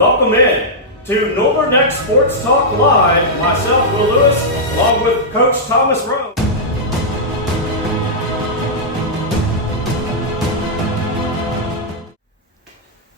Welcome in to Northern Neck Sports Talk Live. Myself, Will Lewis, along with Coach Thomas Roane.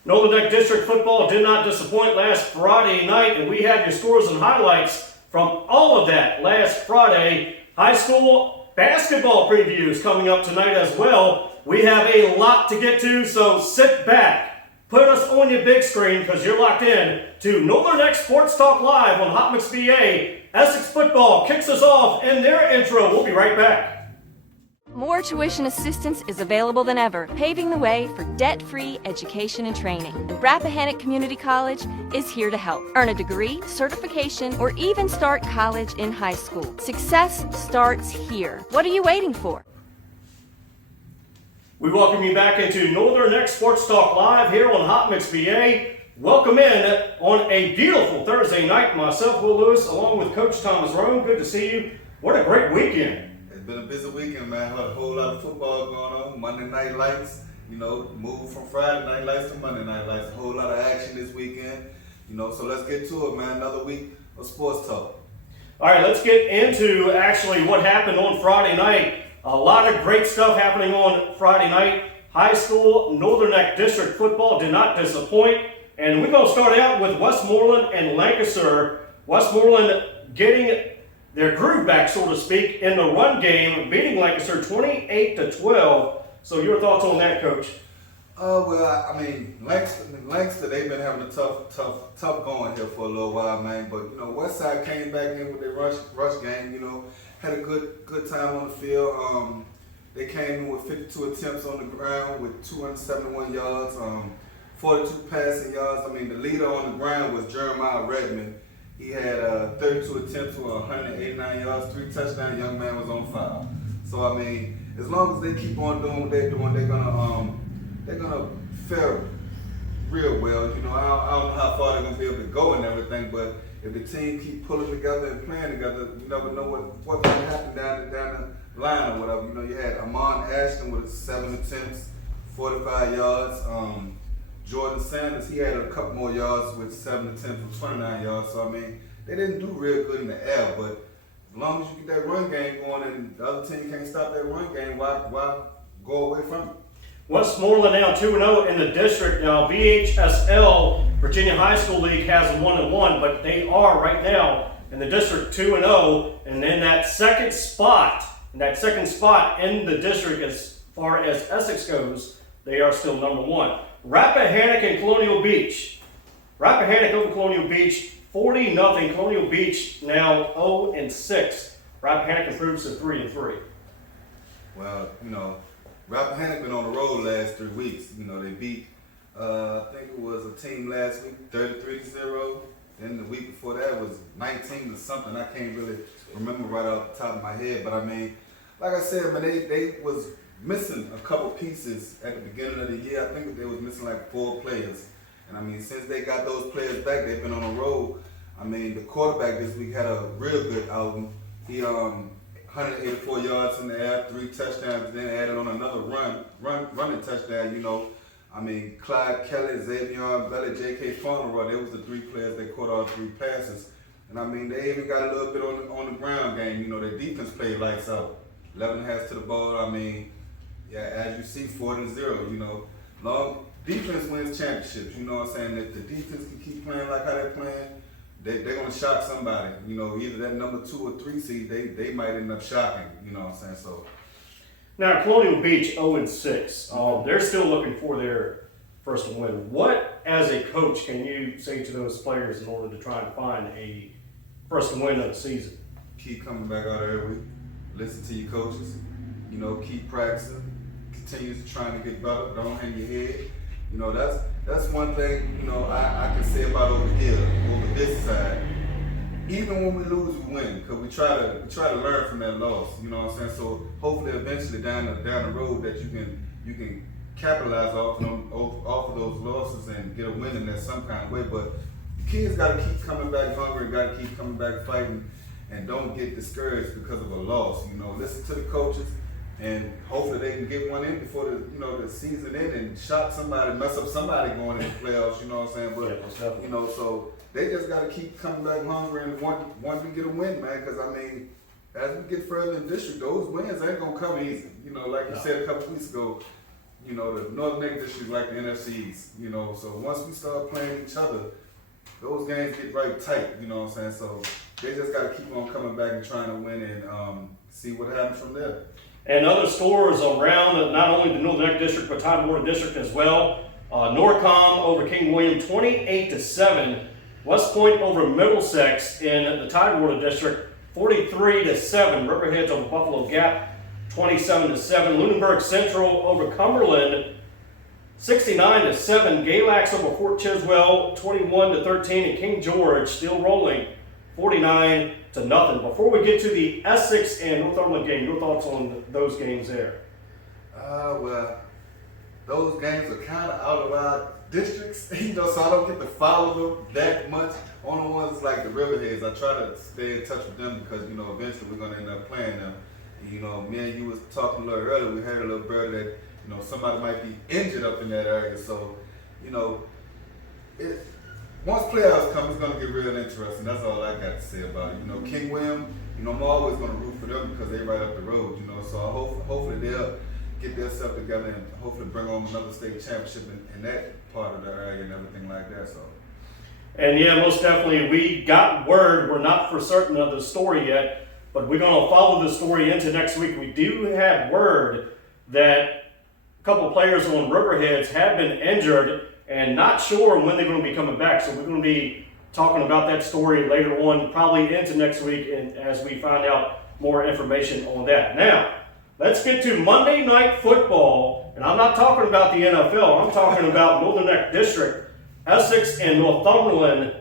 Northern Neck District football did not disappoint last Friday night, and we have your scores and highlights from all of that last Friday. High school basketball previews coming up tonight as well. We have a lot to get to, so sit back. Put us on your big screen because you're locked in to Northern Neck Sports Talk Live on Hot Mix BA. Essex football kicks us off in their intro. We'll be right back. More tuition assistance is available than ever, paving the way for debt-free education and training. And Rappahannock Community College is here to help. Earn a degree, certification, or even start college in high school. Success starts here. What are you waiting for? We welcome you back into Northern Neck Sports Talk Live here on Hot Mix BA. Welcome in on a beautiful Thursday night. Myself, Will Lewis, along with Coach Thomas Roane. Good to see you. What a great weekend. It's been a busy weekend, man. Had a whole lot of football going on. Monday night lights, moved from Friday night lights to Monday night lights. A whole lot of action this weekend, so let's get to it, man. Another week of sports talk. All right, let's get into actually what happened on Friday night. A lot of great stuff happening on Friday night. High school Northern Neck District football did not disappoint. And we're going to start out with Westmoreland and Lancaster. Westmoreland getting their groove back, so to speak, in the run game, beating Lancaster 28-12. So your thoughts on that, Coach? Lancaster, they've been having a tough going here for a little while, man. But, Westside came back in with their rush game, had a good time on the field. They came in with 52 attempts on the ground with 271 yards, 42 passing yards. The leader on the ground was Jeremiah Redmond. He had 32 attempts for 189 yards, 3 touchdowns. Young man was on fire. So as long as they keep on doing what they're doing, they're gonna fare real well. I don't know how far they're gonna be able to go and everything, but if the team keep pulling together and playing together, you never know what's going to happen down the line or whatever. You had Amon Ashton with 7 attempts, 45 yards. Jordan Sanders, he had a couple more yards with 7 attempts and 29 yards. So, they didn't do real good in the air, but as long as you get that run game going and the other team can't stop that run game, why go away from it? Westmoreland now 2-0 in the district. Now VHSL Virginia High School League has 1-1, but they are right now in the district 2-0, and then that second spot in the district as far as Essex goes, they are still number 1. Rappahannock and Colonial Beach. Rappahannock over Colonial Beach 40-0. Colonial Beach now 0-6. Rappahannock improves to 3-3. Well, Rappahannock been on the road last 3 weeks. They beat, I think it was a team last week, 33-0. Then the week before that was 19 or something. I can't really remember right off the top of my head. But like I said, they was missing a couple pieces at the beginning of the year. I think they was missing like 4 players. And since they got those players back, they've been on the road. The quarterback this week had a real good outing. He 184 yards in the air, 3 touchdowns, then added on another running touchdown, Clyde Kelly, Xavier Belly, J.K. Fauneroy, they was the 3 players that caught all 3 passes. And they even got a little bit on the ground game. Their defense played lights out. 11 hands to the ball. As you see, 4-0, long defense wins championships. You know what I'm saying? If the defense can keep playing like how they're playing, they're going to shock somebody. Either that number 2 or 3 seed, they might end up shocking. You know what I'm saying? So now Colonial Beach 0-6. They're still looking for their first win. What, as a coach, can you say to those players in order to try and find a first win of the season? Keep coming back out every week. Listen to your coaches. Keep practicing. Continue to trying to get better. Don't hang your head. That's one thing, I can say about over here, over this side. Even when we lose, we win, because we try to learn from that loss. You know what I'm saying? So hopefully, eventually down the road, that you can capitalize off of those losses and get a win in that some kind of way. But the kids got to keep coming back hungry, got to keep coming back fighting, and don't get discouraged because of a loss. Listen to the coaches. and hopefully they can get one in before the season end and shock somebody, mess up somebody going in the playoffs. You know what I'm saying? But Yeah, most definitely. so they just got to keep coming back hungry and want to get a win, man. Because I mean, as we get further in the district, those wins ain't gonna come easy. Like you said a couple weeks ago, the Northern Neck district is like the NFCs. So once we start playing each other, those games get right tight. You know what I'm saying? So they just got to keep on coming back and trying to win and see what happens from there. And other scores around not only the Northern Neck District, but Tidewater District as well. Norcom over King William 28-7. West Point over Middlesex in the Tidewater District 43-7. Riverheads over Buffalo Gap 27-7. Lunenburg Central over Cumberland 69-7. Galax over Fort Chiswell 21-13. And King George still rolling 49-0. Before we get to the Essex and Northumberland game, your thoughts on those games there? Well, those games are kind of out of our districts, so I don't get to follow them that much. Only ones like the Riverheads, I try to stay in touch with them because, eventually we're going to end up playing them. And, me and you was talking a little earlier, we heard a little bird that, somebody might be injured up in that area. So, once playoffs come, it's going to get real interesting. That's all I got to say about it. King William, I'm always going to root for them because they're right up the road, So hopefully they'll get their stuff together and hopefully bring on another state championship in that part of the area and everything like that. So. And yeah, most definitely, we got word. We're not for certain of the story yet, but we're going to follow the story into next week. We do have word that a couple of players on Riverheads have been injured and not sure when they're going to be coming back. So we're going to be talking about that story later on, probably into next week, and as we find out more information on that. Now, let's get to Monday Night Football, and I'm not talking about the NFL. I'm talking about Northern Neck District, Essex and Northumberland.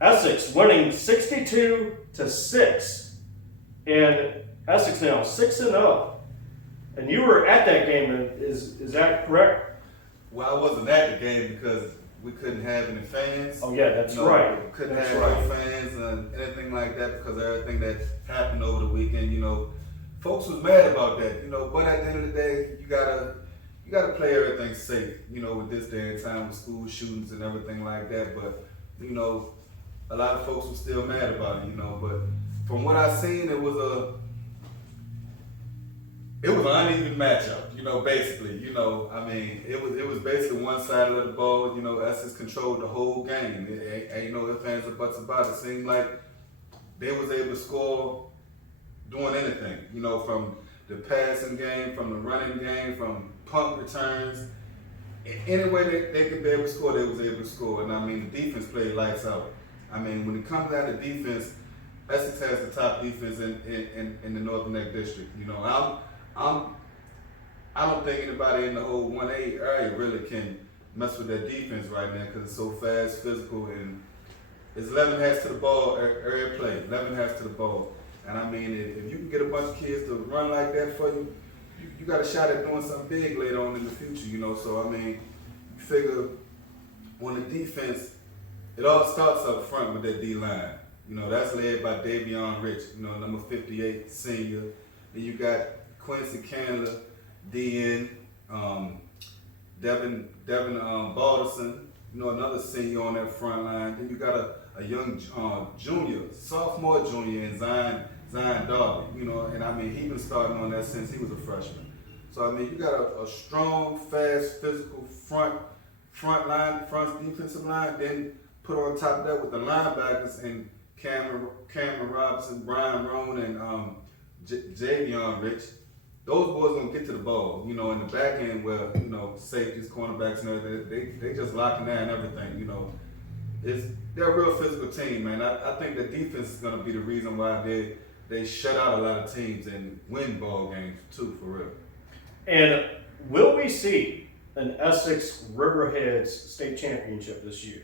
Essex winning 62-6, and Essex now 6-0. And you were at that game. Is that correct? Well, I wasn't at the game because we couldn't have any fans. Oh yeah, that's right. We couldn't that's have right. no fans and anything like that because of everything that happened over the weekend. Folks was mad about that. But at the end of the day, you gotta play everything safe. With this day and time with school shootings and everything like that. But a lot of folks were still mad about it. But from what I seen, it was an uneven matchup. Basically, it was basically one side of the ball. Essex controlled the whole game. Ain't no ifs, ands, or buts about it. It seemed like they was able to score doing anything. From the passing game, from the running game, from punt returns. Any way they could be able to score, they was able to score. And the defense played lights out. When it comes down to defense, Essex has the top defense in the Northern Neck District. I don't think anybody in the whole 1A area really can mess with that defense right now because it's so fast, physical, and it's 11 hats to the ball every play. 11 hats to the ball. And if you can get a bunch of kids to run like that for you, you got a shot at doing something big later on in the future, So, you figure on the defense, it all starts up front with that D-line. That's led by Davion Rich, number 58, senior. Then you got Quincy Candler, DN, Devin Balderson, another senior on that front line. Then you got a young sophomore junior in Zion Darby, and he been starting on that since he was a freshman. So you got a strong, fast, physical front defensive line. Then put on top of that with the linebackers and Cameron Robinson, Brian Roane, and Javion Rich. Those boys gonna get to the ball, in the back end where, safeties, cornerbacks, and everything, they just locking down everything, They're a real physical team, man. I think the defense is gonna be the reason why they shut out a lot of teams and win ball games too, for real. And will we see an Essex Riverheads state championship this year?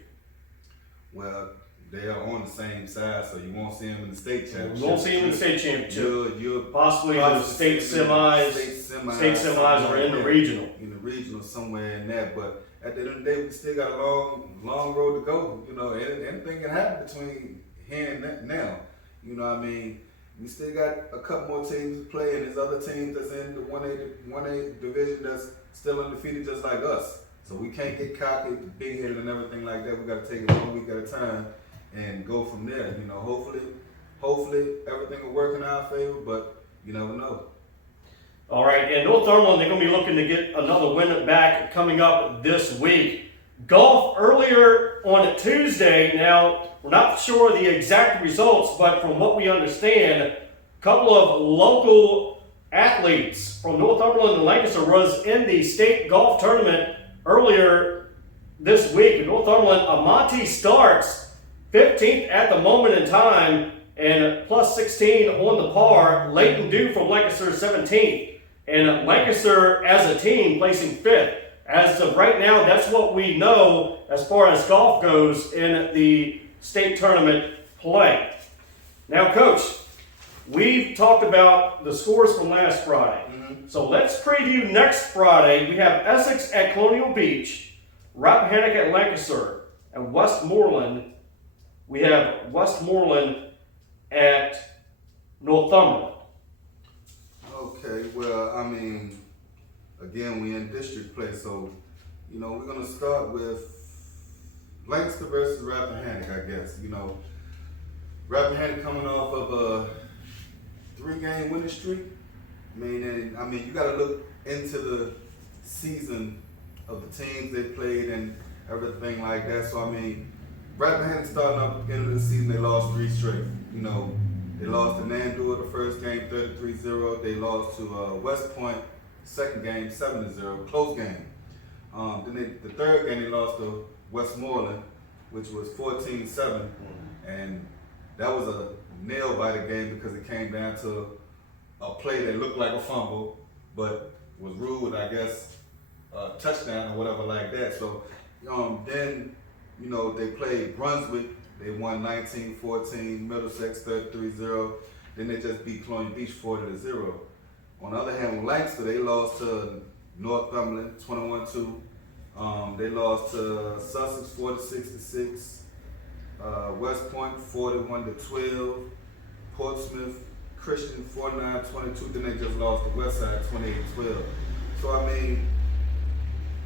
Well, they are on the same side, so you won't see them in the state championship. We won't see them in the state championship. You'll possibly the state semis. State semis or in the regional. In the regional, somewhere in that. But at the end of the day, we still got a long road to go. Anything can happen between here and now. we still got a couple more teams to play, and there's other teams that's in the 1A division that's still undefeated just like us. So we can't get cocky, big-headed and everything like that. We got to take it 1 week at a time and go from there. You know, hopefully everything will work in our favor, but you never know. All right, and Northumberland, they're going to be looking to get another win back coming up this week. Golf earlier on Tuesday. Now, we're not sure the exact results, but from what we understand, a couple of local athletes from Northumberland and Lancaster was in the state golf tournament earlier this week. Northumberland, Amante starts 15th at the moment in time and plus 16 on the par. Leighton Dew from Lancaster 17th. And Lancaster as a team placing 5th. As of right now, that's what we know as far as golf goes in the state tournament play. Now, Coach, we've talked about the scores from last Friday. So let's preview next Friday. We have Essex at Colonial Beach, Rappahannock at Lancaster, and Westmoreland. We have Westmoreland at Northumberland. Okay, well, I mean, again, we in district play, so, you know, we're going to start with Lancaster versus Rappahannock, I guess. You know, Rappahannock coming off of a 3-game winning streak. I mean, you got to look into the season of the teams they played and everything like that. So, I mean, Rappahannock starting up at the beginning of the season, they lost 3 straight. You know, they lost to Nandua the first game, 33-0. They lost to West Point, second game, 7-0, close game. Then the third game, they lost to Westmoreland, which was 14-7. And that was a nail-biter game because it came down to a play that looked like a fumble, but was ruled, I guess, a touchdown or whatever like that. So then, you know, they played Brunswick. They won 19-14, Middlesex 33-0. Then they just beat Colonial Beach 40-0. On the other hand, with Lancaster, they lost to Northumberland 21-2. They lost to Sussex 46-6. West Point 41-12. Portsmouth Christian 49-22. Then they just lost to Westside 28-12. So I mean,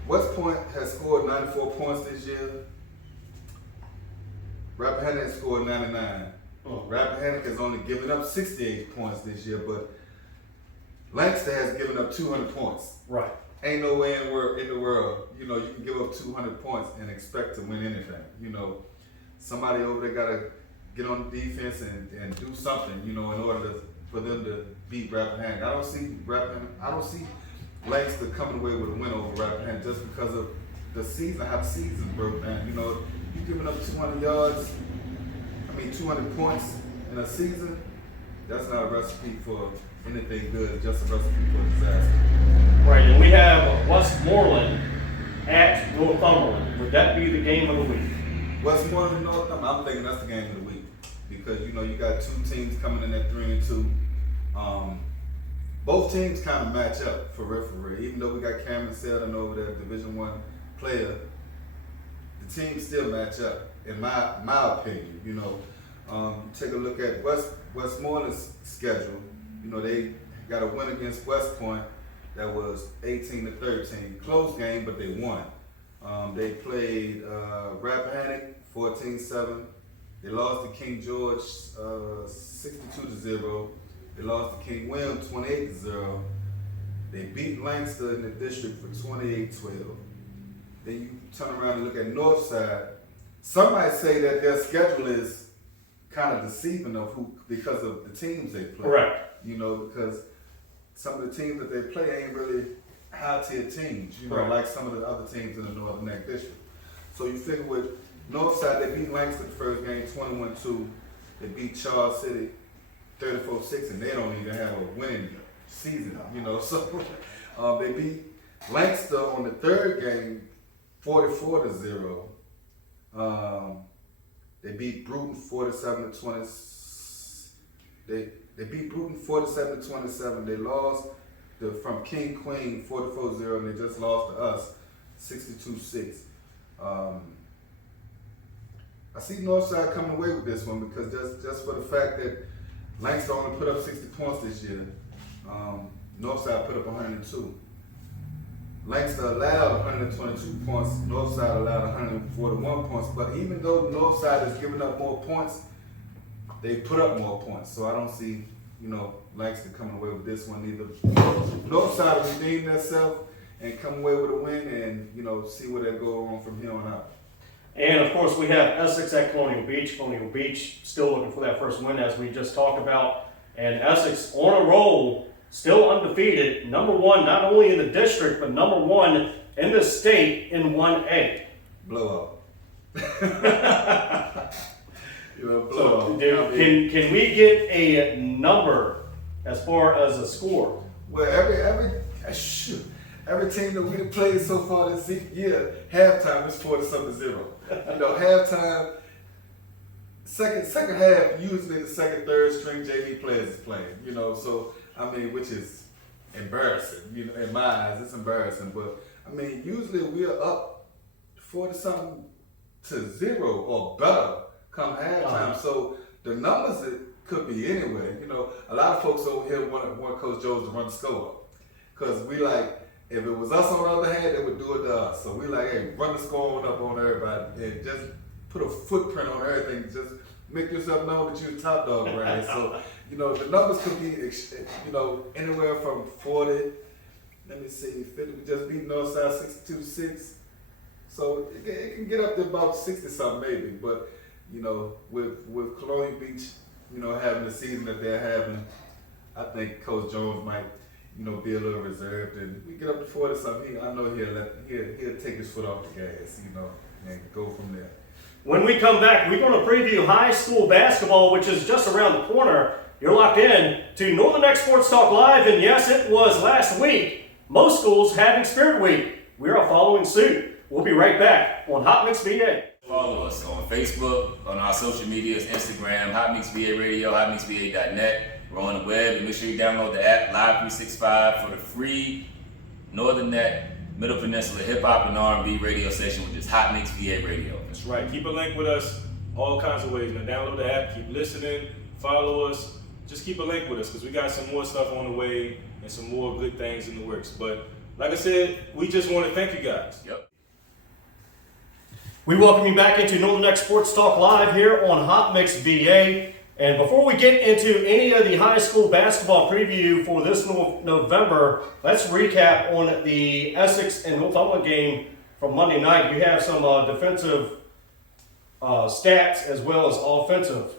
West Point has scored 94 points this year. Rappahannock has scored 99. Rappahannock has only given up 68 points this year, but Lancaster has given up 200 points. Right. Ain't no way in the world, you know, you can give up 200 points and expect to win anything. You know, somebody over there got to get on the defense and do something, you know, in order for them to beat Rappahannock. I don't see Lancaster coming away with a win over Rappahannock just because of the season, how the season broke down. You know, you giving up 200 points in a season, that's not a recipe for anything good, just a recipe for disaster. Right, and we have Westmoreland at Northumberland. Would that be the game of the week? Westmoreland, Northumberland, I'm thinking that's the game of the week because, you know, you got 2 teams coming in at 3-2. Both teams kind of match up for real. Even though we got Cameron Selden over there, Division I player, the teams still match up, in my opinion. You know, take a look at Westmoreland's schedule. You know, they got a win against West Point that was 18-13, close game, but they won. They played Rappahannock 14-7. They lost to King George 62-0. They lost to King William 28-0. They beat Lancaster in the district for 28-12. Then you turn around and look at Northside. Some might say that their schedule is kind of deceiving because of the teams they play. Correct. You know, because some of the teams that they play ain't really high-tier teams, you know, Right. like some of the other teams in the Northern Neck District. So you figure with Northside, they beat Lancaster the first game 21-2. They beat Charles City 34-6, and they don't even have a winning season, you know. So they beat Lancaster on the third game 44-0. They beat Bruton 47-20. They beat Bruton 47-27. They lost from King Queen 44-0, and they just lost to us 62-6. I see Northside coming away with this one because just for the fact that Lancaster only put up 60 points this year. Northside put up 102. Lancaster allowed 122 points. Northside allowed 141 points. But even though Northside is giving up more points, they put up more points. So I don't see, Lancaster coming away with this one either. Northside will redeem themselves and come away with a win, and see where they go on from here on out. And of course, we have Essex at Colonial Beach. Colonial Beach still looking for that first win, as we just talked about. And Essex on a roll, still undefeated, number one not only in the district, but number one in the state in 1A. Blowout. Blowout. So, can we get a number as far as a score? Well, every team that we've played so far this year, halftime is 40-0. Halftime, second half, usually the second, third string JV players is playing. Which is embarrassing. In my eyes, it's embarrassing. But usually we're up 40-something to 0 or better come halftime. So the numbers, it could be anywhere. A lot of folks over here want Coach Jones to run the score up, because we like, if it was us on the other hand, they would do it to us. So we like, hey, run the score on up on everybody and just put a footprint on everything. Just make yourself know that you're the top dog around here. So, the numbers could be, anywhere from 40, 50. We just beat Northside 62-6. So it can get up to about 60-something maybe. But, with Colonial Beach, having the season that they're having, I think Coach Jones might, be a little reserved, and we get up to 40-something. I know he'll take his foot off the gas, and go from there. When we come back, we're going to preview high school basketball, which is just around the corner. You're locked in to Northern Neck Sports Talk Live, and yes, it was last week. Most schools having Spirit Week. We are following suit. We'll be right back on Hot Mix VA. Follow us on Facebook, on our social medias, Instagram, Hot Mix VA Radio, hotmixva.net. We're on the web, and make sure you download the app Live 365 for the free Northern Neck Middle Peninsula Hip Hop and R&B radio station, which is Hot Mix VA Radio. That's right. Keep a link with us all kinds of ways. Now download the app, keep listening, follow us. Just keep a link with us, because we got some more stuff on the way and some more good things in the works. But like I said, we just want to thank you guys. Yep. We welcome you back into Northern Neck Sports Talk Live here on Hot Mix VA. And before we get into any of the high school basketball preview for this November, let's recap on the Essex and Northumberland game from Monday night. You have some defensive stats as well as offensive.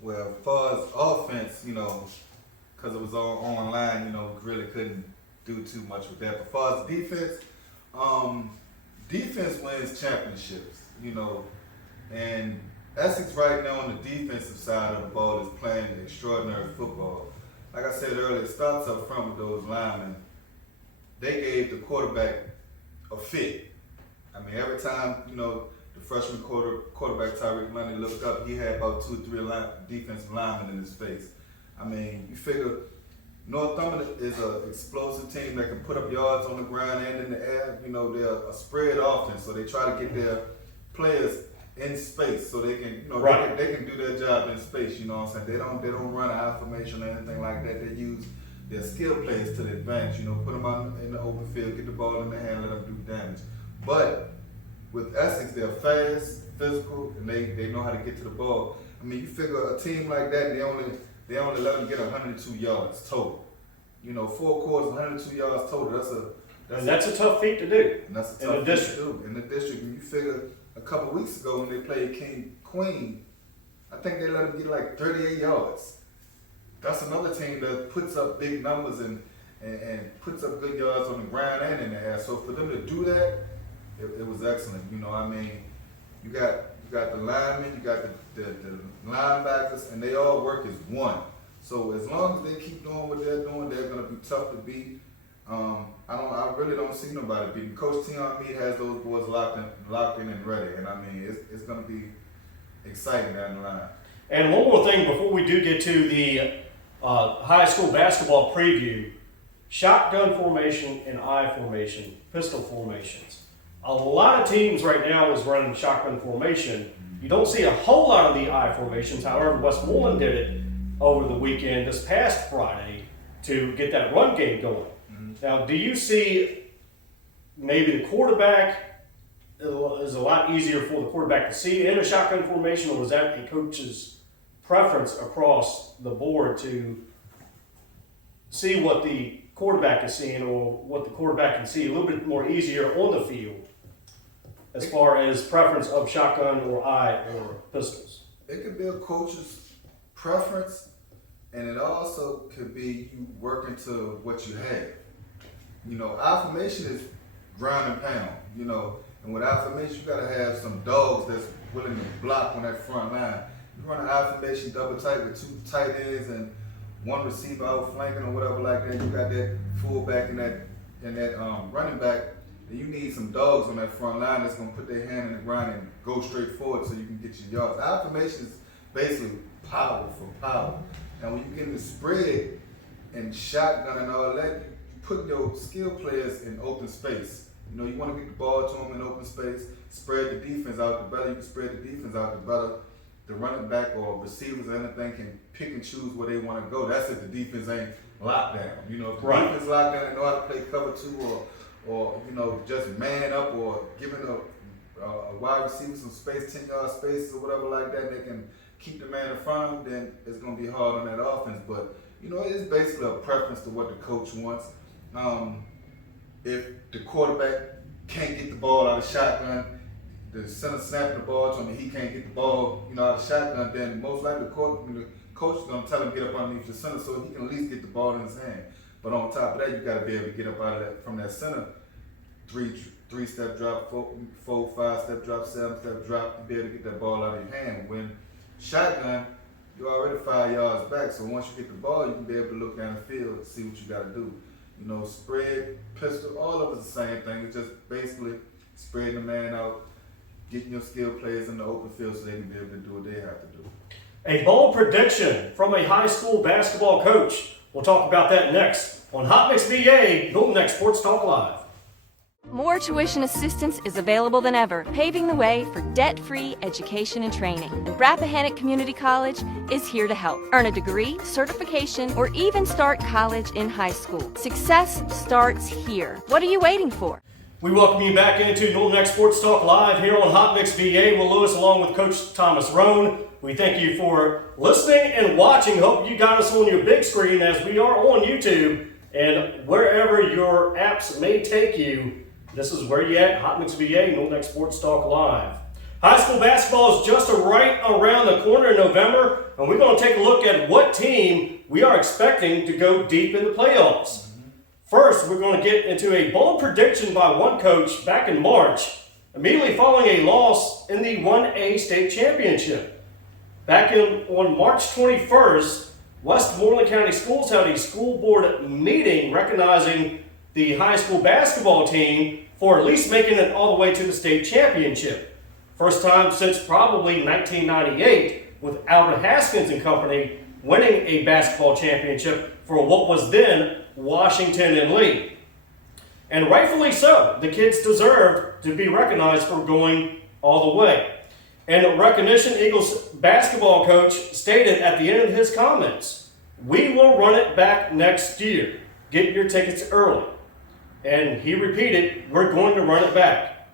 Well, as far as offense, because it was online, really couldn't do too much with that. But as far as defense, defense wins championships, and Essex right now on the defensive side of the ball is playing extraordinary football. Like I said earlier, it starts up front with those linemen. They gave the quarterback a fit. Every time, the freshman quarterback Tyreek Lundy looked up, he had about 2 or 3 defensive linemen in his face. You figure Northumberland is an explosive team that can put up yards on the ground and in the air. They're a spread offense, so they try to get their players in space so they can, right. they can do their job in space. They don't run I formation or anything like that. They use their skill players to their advantage. Put them out in the open field, get the ball in their hand, let them do damage. But with Essex, they're fast, physical, and they know how to get to the ball. You figure a team like that, they only let them get 102 yards total. 4 quarters, 102 yards total. That's a tough feat to do. And that's a in tough the feat district. to do in the district. And you figure a couple weeks ago when they played King Queen, I think they let them get like 38 yards. That's another team that puts up big numbers and puts up good yards on the ground and in the air. So for them to do that, it was excellent. You got the linemen, you got the linebackers, and they all work as one. So as long as they keep doing what they're doing, they're going to be tough to beat. I really don't see nobody beating. Coach Tion Meade has those boys locked in and ready, and it's going to be exciting down the line. And one more thing before we do get to the high school basketball preview: shotgun formation and I formation, pistol formations. A lot of teams right now is running shotgun formation. You don't see a whole lot of the I formations. However, Westmoreland did it. over the weekend, this past Friday, to get that run game going. Now, do you see maybe the quarterback is a lot easier for the quarterback to see in a shotgun formation, or was that a coach's preference across the board to see what the quarterback is seeing, or what the quarterback can see a little bit more easier on the field as far as preference of shotgun or eye or pistols? It could be a coach's preference, and it also could be you working to what you have. You know, our formation is ground and pound, you know, and with our formation, you gotta have some dogs that's willing to block on that front line. You run an I formation double tight with 2 tight ends and 1 receiver out flanking or whatever like that. You got that fullback and that running back, and you need some dogs on that front line that's gonna put their hand in the ground and go straight forward so you can get your yards. Our formation is basically power for power. And when you get in the spread and shotgun and all that, you put your skill players in open space. You know, you want to get the ball to them in open space, spread the defense out. The better you can spread the defense out, the better the running back or receivers or anything can pick and choose where they want to go. That's if the defense ain't locked down. You know, if the defense locked down and know how to play cover 2 or you know, just man up or giving a wide receiver some space, 10-yard space or whatever like that, and they can keep the man in front of them, then it's going to be hard on that offense. But, you know, it's basically a preference to what the coach wants. If the quarterback can't get the ball out of shotgun, the center snapping the ball to him and he can't get the ball, you know, out of shotgun, then most likely the coach is going to tell him to get up underneath the center so he can at least get the ball in his hand. But on top of that, you got to be able to get up out of that, from that center, three-step drop, 4, 5-step drop, 7-step drop, and be able to get that ball out of your hand. When shotgun, you're already 5 yards back, so once you get the ball, you can be able to look down the field and see what you got to do. You know, spread, pistol, all of it's the same thing. It's just basically spreading the man out, getting your skill players in the open field so they can be able to do what they have to do. A bold prediction from a high school basketball coach. We'll talk about that next on Hot Mix VA, Golden X Sports Talk Live. More tuition assistance is available than ever, paving the way for debt-free education and training. And Rappahannock Community College is here to help. Earn a degree, certification, or even start college in high school. Success starts here. What are you waiting for? We welcome you back into Golden X Sports Talk Live here on Hot Mix VA. Will Lewis along with Coach Thomas Roane. We thank you for listening and watching. Hope you got us on your big screen as we are on YouTube and wherever your apps may take you. This is where you at, Hot Mix VA, Golden X Sports Talk Live. High school basketball is just right around the corner in November, and we're going to take a look at what team we are expecting to go deep in the playoffs. First, we're going to get into a bold prediction by one coach back in March, immediately following a loss in the 1A state championship. Back on March 21st, Westmoreland County Schools held a school board meeting recognizing the high school basketball team for at least making it all the way to the state championship. First time since probably 1998, with Albert Haskins and company winning a basketball championship for what was then Washington and Lee. And rightfully so, the kids deserved to be recognized for going all the way. And recognition, Eagles basketball coach stated at the end of his comments, "We will run it back next year. Get your tickets early." And he repeated, "We're going to run it back."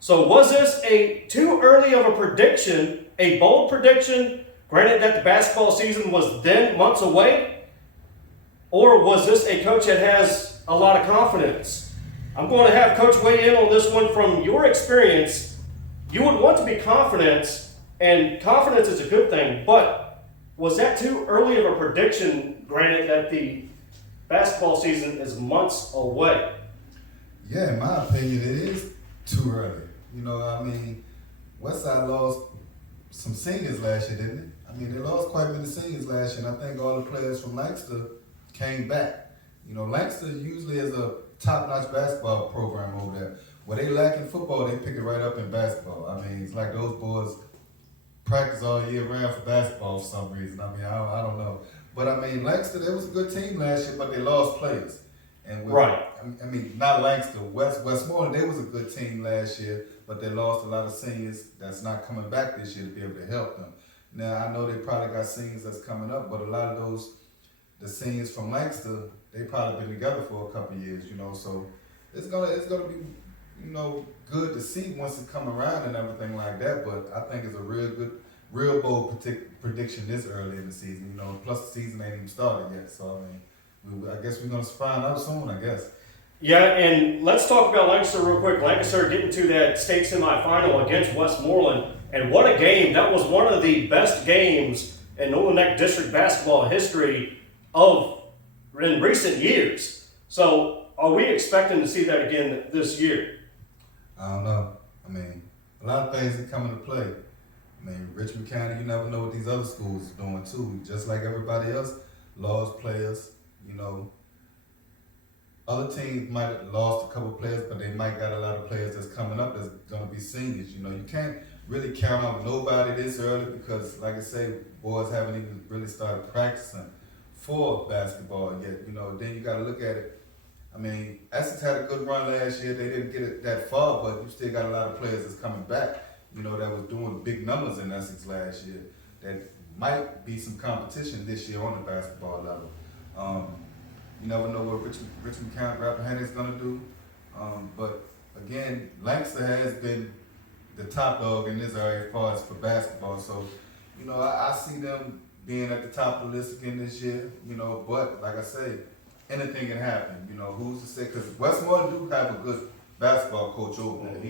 So was this a too early of a prediction, a bold prediction, granted that the basketball season was then months away? Or was this a coach that has a lot of confidence? I'm going to have Coach weigh in on this one from your experience. You would want to be confident, and confidence is a good thing, but was that too early of a prediction, granted that the basketball season is months away? Yeah, in my opinion, it is too early. You know, I mean, Westside lost some seniors last year, didn't it? I mean, they lost quite a bit of seniors last year, and I think all the players from Lancaster came back. You know, Lancaster usually is a top-notch basketball program over there. Where they lack in football, they pick it right up in basketball. I mean, it's like those boys practice all year round for basketball for some reason. I mean, I don't know. But I mean, Lancaster, they was a good team last year, but they lost players. And Right. I mean, not Lancaster, Westmoreland, they was a good team last year, but they lost a lot of seniors that's not coming back this year to be able to help them. Now I know they probably got scenes that's coming up, but a lot of the scenes from Lancaster, they probably been together for a couple of years, you know. So it's gonna be, you know, good to see once it come around and everything like that. But I think it's a real bold prediction this early in the season, you know. Plus the season ain't even started yet, so I mean, I guess we're gonna find out soon, I guess. Yeah, and let's talk about Lancaster real quick. Lancaster getting to that state semifinal against Westmoreland, and what a game! That was one of the best games in Northern Neck District basketball history in recent years. So, are we expecting to see that again this year? I don't know. I mean, a lot of things that come into play. I mean, Richmond County, you never know what these other schools are doing too. Just like everybody else, lost players, you know. Other teams might have lost a couple players, but they might got a lot of players that's coming up that's going to be seniors. You know, you can't really count on nobody this early because, like I say, boys haven't even really started practicing for basketball yet. You know, then you got to look at it. I mean, Essex had a good run last year. They didn't get it that far, but you still got a lot of players that's coming back, you know, that was doing big numbers in Essex last year. That might be some competition this year on the basketball level. You never know what Richmond County Rappahannock is going to do. But again, Lancaster has been the top dog in this area as far as for basketball. So, you know, I see them being at the top of the list again this year, you know, but like I say, anything can happen. You know, who's to say? Because Westmoreland do have a good basketball coach over there.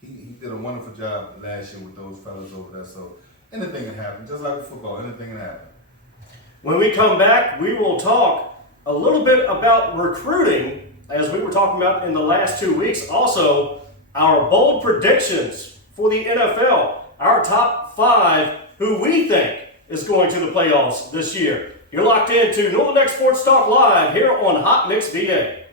He did a wonderful job last year with those fellas over there. So anything can happen. Just like football, anything can happen. When we come back, we will talk a little bit about recruiting, as we were talking about in the last 2 weeks. Also, our bold predictions for the NFL, our top 5 who we think is going to the playoffs this year. You're locked into Northern Neck Sports Talk Live here on Hot Mix VA.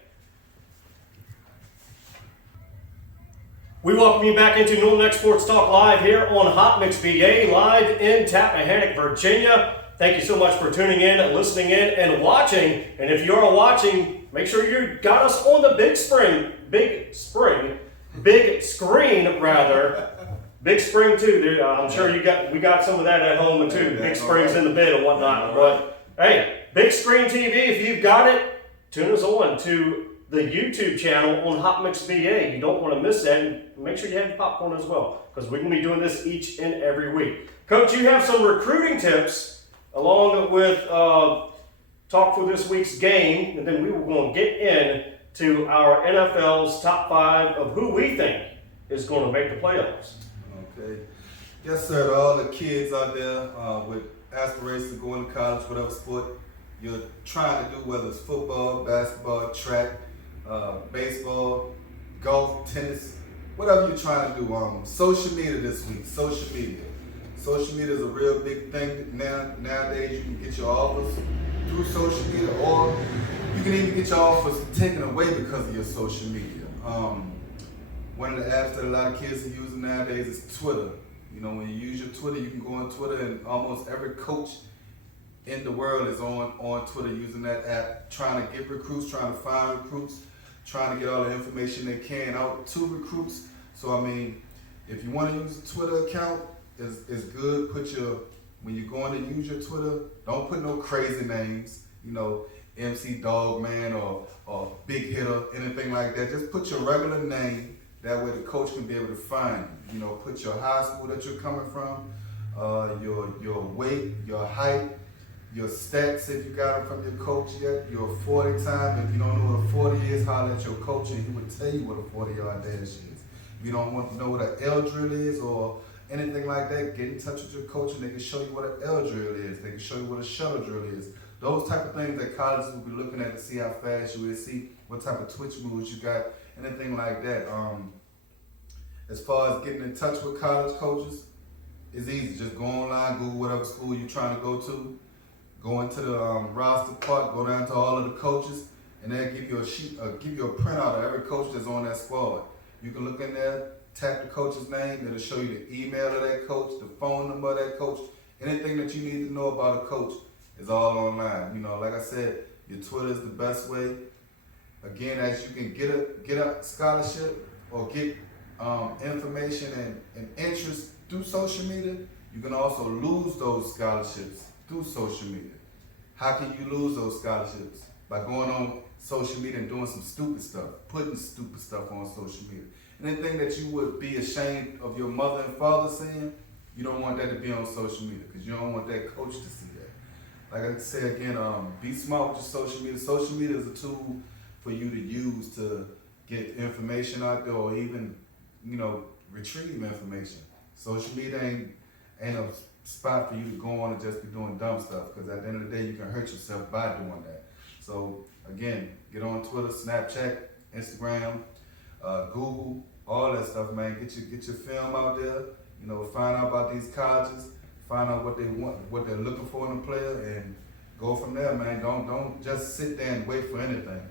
We welcome you back into Northern Neck Sports Talk Live here on Hot Mix VA, live in Tappahannock, Virginia. Thank you so much for tuning in, listening in, and watching. And if you are watching, make sure you got us on the big screen, Big screen too. I'm sure we got some of that at home too. Big screens in the bed and whatnot. But hey, big screen TV, if you've got it, tune us on to the YouTube channel on Hot Mix VA. You don't want to miss that. And make sure you have your popcorn as well, because we're going to be doing this each and every week. Coach, you have some recruiting tips along with talk for this week's game, and then we were going to get in to our NFL's top 5 of who we think is going to make the playoffs. Okay. Yes, sir. To all the kids out there with aspirations to go into college, whatever sport you're trying to do, whether it's football, basketball, track, baseball, golf, tennis, whatever you're trying to do. Social media this week. Social media is a real big thing nowadays. You can get your offers through social media, or you can even get your offers taken away because of your social media. One of the apps that a lot of kids are using nowadays is Twitter. You know, when you use your Twitter, you can go on Twitter, and almost every coach in the world is on Twitter using that app, trying to get recruits, trying to find recruits, trying to get all the information they can out to recruits. So, I mean, if you want to use a Twitter account, it's good. When you're going to use your Twitter, don't put no crazy names, you know, MC Dogman or Big Hitter, anything like that. Just put your regular name. That way the coach can be able to find you. You know, put your high school that you're coming from, your weight, your height, your stats if you got them from your coach yet, your 40 time. If you don't know what a 40 is, holler at your coach and he would tell you what a 40-yard dash is. If you don't want to know what an L drill is or anything like that, get in touch with your coach and they can show you what an L drill is. They can show you what a shuttle drill is. Those type of things that colleges will be looking at to see how fast you will, see what type of twitch moves you got, anything like that. As far as getting in touch with college coaches, it's easy. Just go online, Google whatever school you're trying to go to, go into the roster part, go down to all of the coaches, and they'll give you a sheet, give you a printout of every coach that's on that squad. You can look in there, tap the coach's name, it'll show you the email of that coach, the phone number of that coach. Anything that you need to know about a coach is all online. You know, like I said, your Twitter is the best way. Again, as you can get a scholarship or get information and interest through social media, You can also lose those scholarships through social media. How can you lose those scholarships? By going on social media and doing some stupid stuff, putting stupid stuff on social media. Anything that you would be ashamed of your mother and father seeing, you don't want that to be on social media because you don't want that coach to see that. Like I said again, be smart with your social media. Social media is a tool for you to use to get information out there or even, retrieve information. Social media ain't a spot for you to go on and just be doing dumb stuff because at the end of the day, you can hurt yourself by doing that. So again, get on Twitter, Snapchat, Instagram, Google, all that stuff, man. Get your film out there. Find out about these colleges, find out what they want, what they're looking for in a player, and go from there, man. Don't just sit there and wait for anything.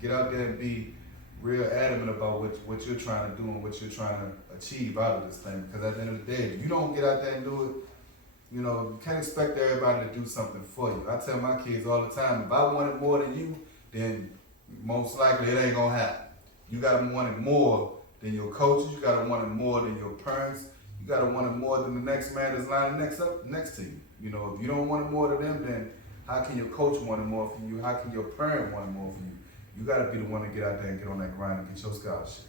Get out there and be real adamant about what you're trying to do and what you're trying to achieve out of this thing. Because at the end of the day, if you don't get out there and do it, you can't expect everybody to do something for you. I tell my kids all the time, if I want it more than you, then most likely it ain't gonna happen. You gotta want it more than your coaches, you gotta want it more than your parents, you gotta want it more than the next man that's lining next to you. If you don't want it more than them, then how can your coach want it more for you? How can your parent want it more for you? You gotta be the one to get out there and get on that grind and get your scholarship.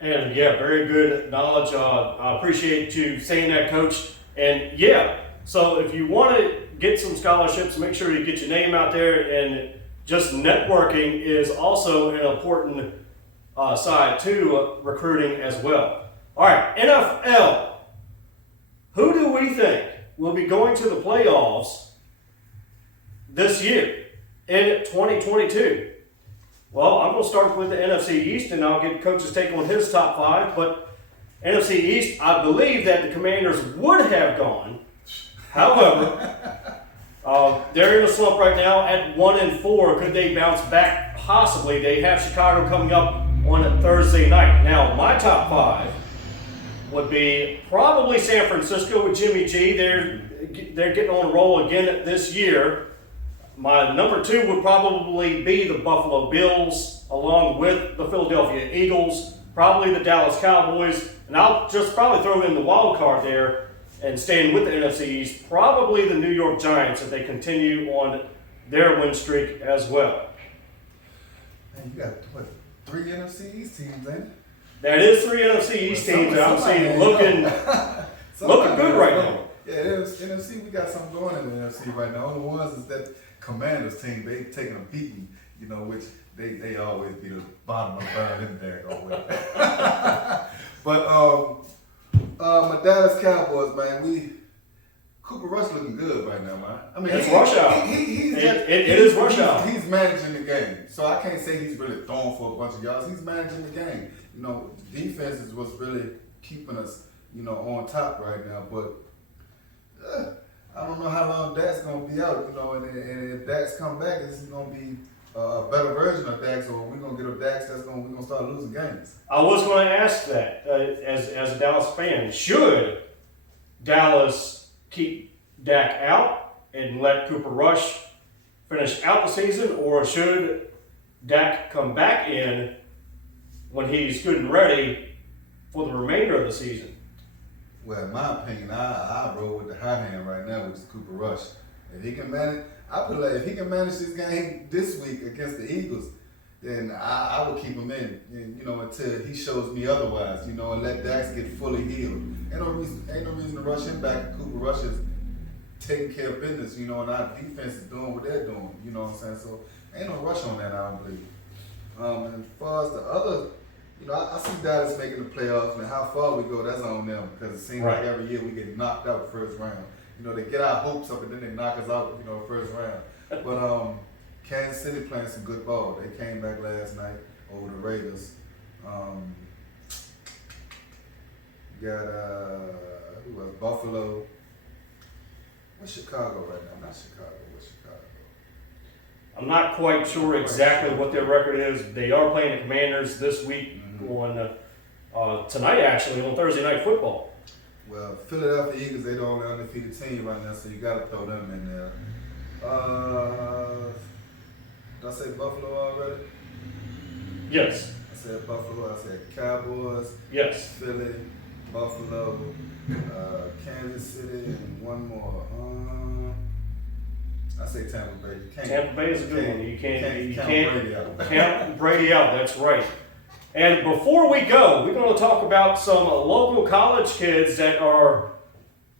And yeah, very good knowledge. I appreciate you saying that, Coach. And yeah, so if you want to get some scholarships, make sure you get your name out there. And just networking is also an important side to recruiting as well. All right, NFL. Who do we think will be going to the playoffs this year in 2022? Well, I'm going to start with the NFC East, and I'll get Coach's take on his top five. But NFC East, I believe that the Commanders would have gone. However, they're in a slump right now at 1-4. Could they bounce back? Possibly. They have Chicago coming up on a Thursday night. Now, my top five would be probably San Francisco with Jimmy G. They're getting on a roll again this year. My number two would probably be the Buffalo Bills, along with the Philadelphia Eagles, probably the Dallas Cowboys, and I'll just probably throw in the wild card there and staying with the NFC East, probably the New York Giants if they continue on their win streak as well. Man, you got, 3 NFC East teams, ain't it? That is 3 NFC East teams that I'm seeing looking good right now. Yeah, NFC, we got something going in the NFC right now. Only ones is that Commanders team, they taking a beating, which they always be the bottom of the barrel in there. But my Dallas Cowboys, man, Cooper Rush looking good right now, man. I mean, it's rush hour. It is rush hour. He's managing the game, so I can't say he's really throwing for a bunch of yards. He's managing the game. Defense is what's really keeping us, on top right now. But I don't know how long Dak's gonna be out, and if Dak's come back, is he gonna be a better version of Dax, or we're gonna get a Dax we're gonna start losing games? I was going to ask that as a Dallas fan. Should Dallas keep Dak out and let Cooper Rush finish out the season, or should Dak come back in when he's good and ready for the remainder of the season? Well, in my opinion, I roll with the hot hand right now, which is Cooper Rush. If he can manage, I feel like if he can manage this game this week against the Eagles, then I will keep him in, until he shows me otherwise, and let Dax get fully healed. Ain't no reason to rush him back. Cooper Rush is taking care of business, and our defense is doing what they're doing, you know what I'm saying? So ain't no rush on that, I don't believe. And as far as the other, I see Dallas making the playoffs, and how far we go, that's on them, because it seems like every year we get knocked out first round. They get our hopes up and then they knock us out, first round. But Kansas City playing some good ball. They came back last night over the Raiders. Got who was Buffalo. What's Chicago right now? Not Chicago. What's Chicago? I'm not quite sure exactly what their record is. They are playing the Commanders this week on tonight, actually, on Thursday Night Football. Well, Philadelphia Eagles, they're the only undefeated team right now, so you got to throw them in there. Did I say Buffalo already? Yes. I said Buffalo. I said Cowboys. Yes. Philly. Buffalo, Kansas City, and one more. I say Tampa Bay. Tampa Bay is a good one. You can't count Brady out. count Brady out. That's right. And before we go, we're going to talk about some local college kids that are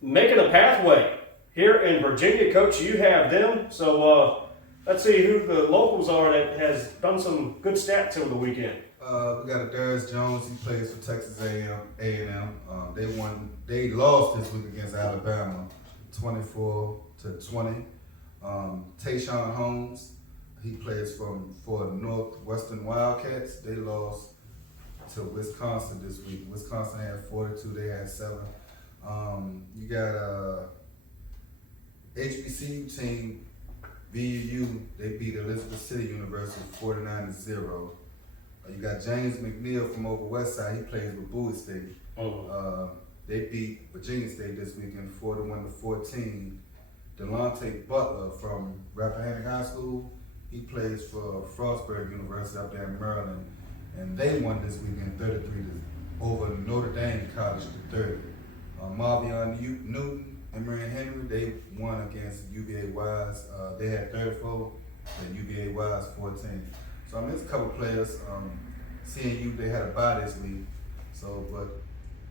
making a pathway here in Virginia. Coach, you have them. So let's see who the locals are that has done some good stats over the weekend. We got Darius Jones. He plays for Texas A&M. They lost this week against Alabama, 24-20. Tayshawn Holmes, he plays for Northwestern Wildcats. They lost to Wisconsin this week. Wisconsin had 42, they had 7. You got HBCU team, VUU, they beat Elizabeth City University 49-0. You got James McNeil from over West Side, he plays with Bowie State. They beat Virginia State this weekend 41-14. Delonte Butler from Rappahannock High School, he plays for Frostburg University up there in Maryland, and they won this weekend 33 over Notre Dame College to 30. Marvion Newton and Marion Henry, they won against UVA Wise. They had 34, and UVA Wise 14. So I mean, there's a couple players. CNU, they had a bye this week. So, but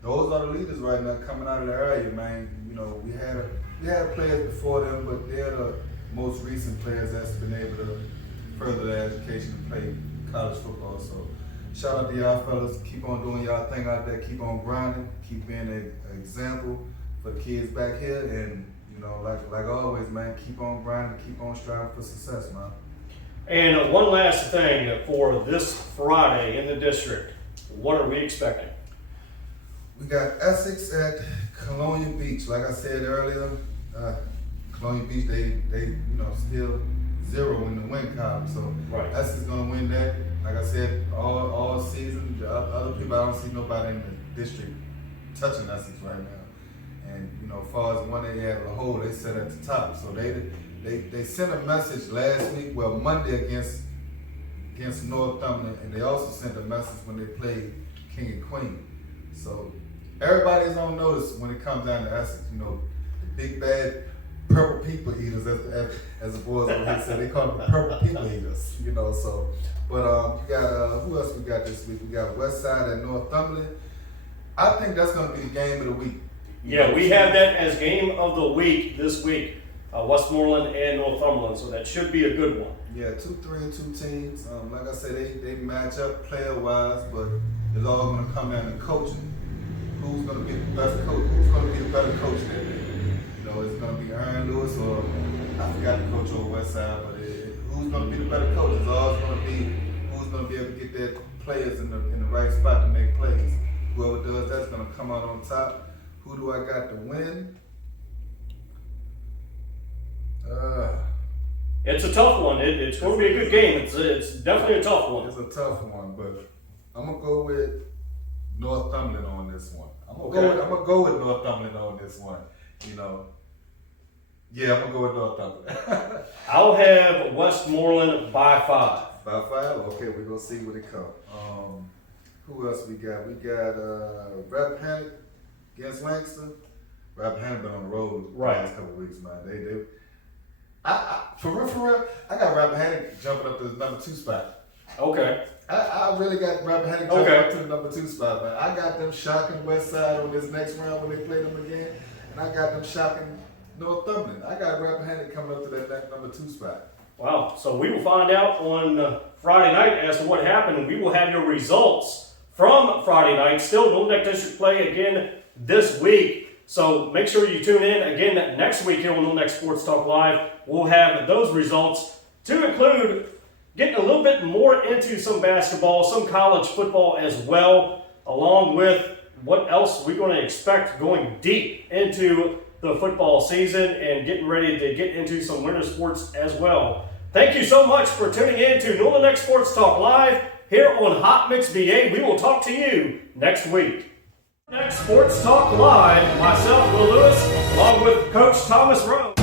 those are the leaders right now coming out of the area, man. You know, we had players before them, but they're the most recent players that's been able to further their education and play college football. So shout out to y'all fellas. Keep on doing y'all thing out there. Keep on grinding. Keep being an example for the kids back here. And, you know, like always, man, keep on grinding. Keep on striving for success, man. And one last thing for this Friday in the district, what are we expecting? We got Essex at Colonial Beach. Like I said earlier, Colonial Beach, they still 0 in the win column. So right. Essex is gonna win that. Like I said, all season. The other people, I don't see nobody in the district touching Essex right now. And as far as one they had a hole, they set at the top. So they sent a message last week, Monday against Northumberland, and they also sent a message when they played King and Queen. So everybody's on notice when it comes down to Essex. The big bad purple people eaters, as the boys over here said, they call them purple people eaters. So. But you got who else we got this week? We got West Side at Northumberland. I think that's going to be the game of the week. Yeah, we have that as game of the week this week. Westmoreland and Northumberland, so that should be a good one. Yeah, 2-3-2 teams. Like I said, they match up player-wise, but it's all going to come down to coaching. Who's going to be the best coach? Who's going to be the better coach that day? It's going to be Aaron Lewis or I forgot the coach over West Side, but who's going to be the better coach? It's all going to be who's going to be able to get their players in the right spot to make plays. Whoever does that's going to come out on top. Who do I got to win? It's a tough one. It's going to be a good game. It's definitely a tough one. It's a tough one, but I'm going to go with Northumberland on this one. I'm going to go with Northumberland on this one. Yeah, I'm going to go with Northumberland. I'll have Westmoreland by 5. By 5? Okay, we're going to see what it comes. Who else we got? We got Rappahannock against Lancaster. Rappahannock been on the road the last couple of weeks, man. For real, I got Rappahannock jumping up to the number 2 spot. Okay. I really got Rappahannock jumping up to the number 2 spot, man. I got them shocking West Side on this next round when they play them again, and I got them shocking Northumberland. I got Rappahannock coming up to that number 2 spot. Wow. So we will find out on Friday night as to what happened, and we will have your results from Friday night. Still, Northern Neck District play again this week. So make sure you tune in again next week here on Northern Neck Sports Talk Live. We'll have those results to include getting a little bit more into some basketball, some college football as well, along with what else we're going to expect going deep into the football season and getting ready to get into some winter sports as well. Thank you so much for tuning in to Northern Neck Sports Talk Live here on Hot Mix VA. We will talk to you next week. Next Sports Talk Live, myself, Will Lewis, along with Coach Thomas Roane.